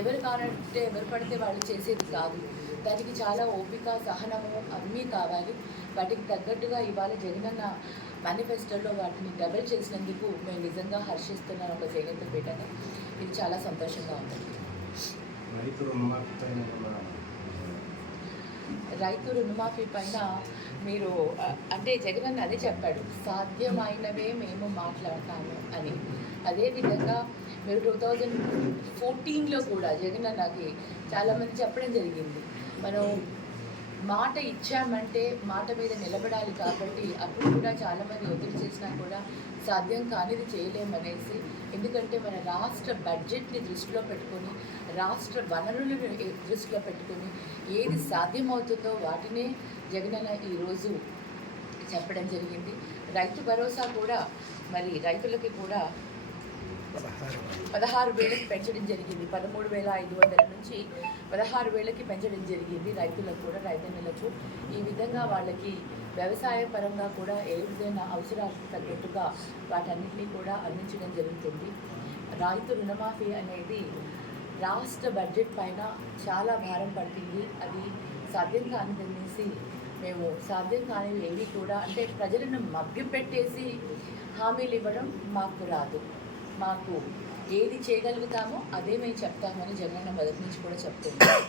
ఎవరు కానంటే ఎవరు పడితే వాళ్ళు చేసేది కాదు. దానికి చాలా ఓపిక, సహనము అన్నీ కావాలి. వాటికి తగ్గట్టుగా ఇవాళ జగనన్న మేనిఫెస్టోలో వాటిని డబుల్ చేసినందుకు మేము నిజంగా హర్షిస్తున్నాం. ఒక చేనేత బిడ్డగా ఇది చాలా సంతోషంగా ఉంది. రైతు రుణమాఫీ పైన మీరు అంటే జగనన్న అదే చెప్పాడు, సాధ్యమైనవే మేము మాట్లాడతాము అని. అదేవిధంగా మీరు 2014లో కూడా జగనన్నకి చాలామంది చెప్పడం జరిగింది, మనం మాట ఇచ్చామంటే మాట మీద నిలబడాలి కాబట్టి అప్పుడు కూడా చాలామంది ఒత్తిడి చేసినా కూడా సాధ్యం కానిది చేయలేమనేసి. ఎందుకంటే మన రాష్ట్ర బడ్జెట్ని దృష్టిలో పెట్టుకొని, రాష్ట్ర వనరులను దృష్టిలో పెట్టుకొని ఏది సాధ్యమవుతుందో వాటినే జగనన్న ఈరోజు చెప్పడం జరిగింది. రైతు భరోసా కూడా మరి రైతులకి కూడా 16,000కి పెంచడం జరిగింది. 13,500 నుంచి 16,000కి పెంచడం జరిగింది రైతులకు కూడా, రైతన్నలకు. ఈ విధంగా వాళ్ళకి వ్యవసాయ పరంగా కూడా ఏ విధమైన అవసరాలకు తగ్గట్టుగా వాటన్నిటినీ కూడా అందించడం జరుగుతుంది. రైతు రుణమాఫీ అనేది రాష్ట్ర బడ్జెట్ పైన చాలా భారం పడుతుంది. అది సాధ్యం కానిదనేసి మేము సాధ్యం కానివి ఏవి కూడా అంటే ప్రజలను మభ్యపెట్టేసి హామీలు ఇవ్వడం మాకు రాదు. మాకు ఏది చేయగలుగుతామో అదే మేము చెప్తామని జగనన్న మొదటి నుంచి కూడా చెప్తున్నాం.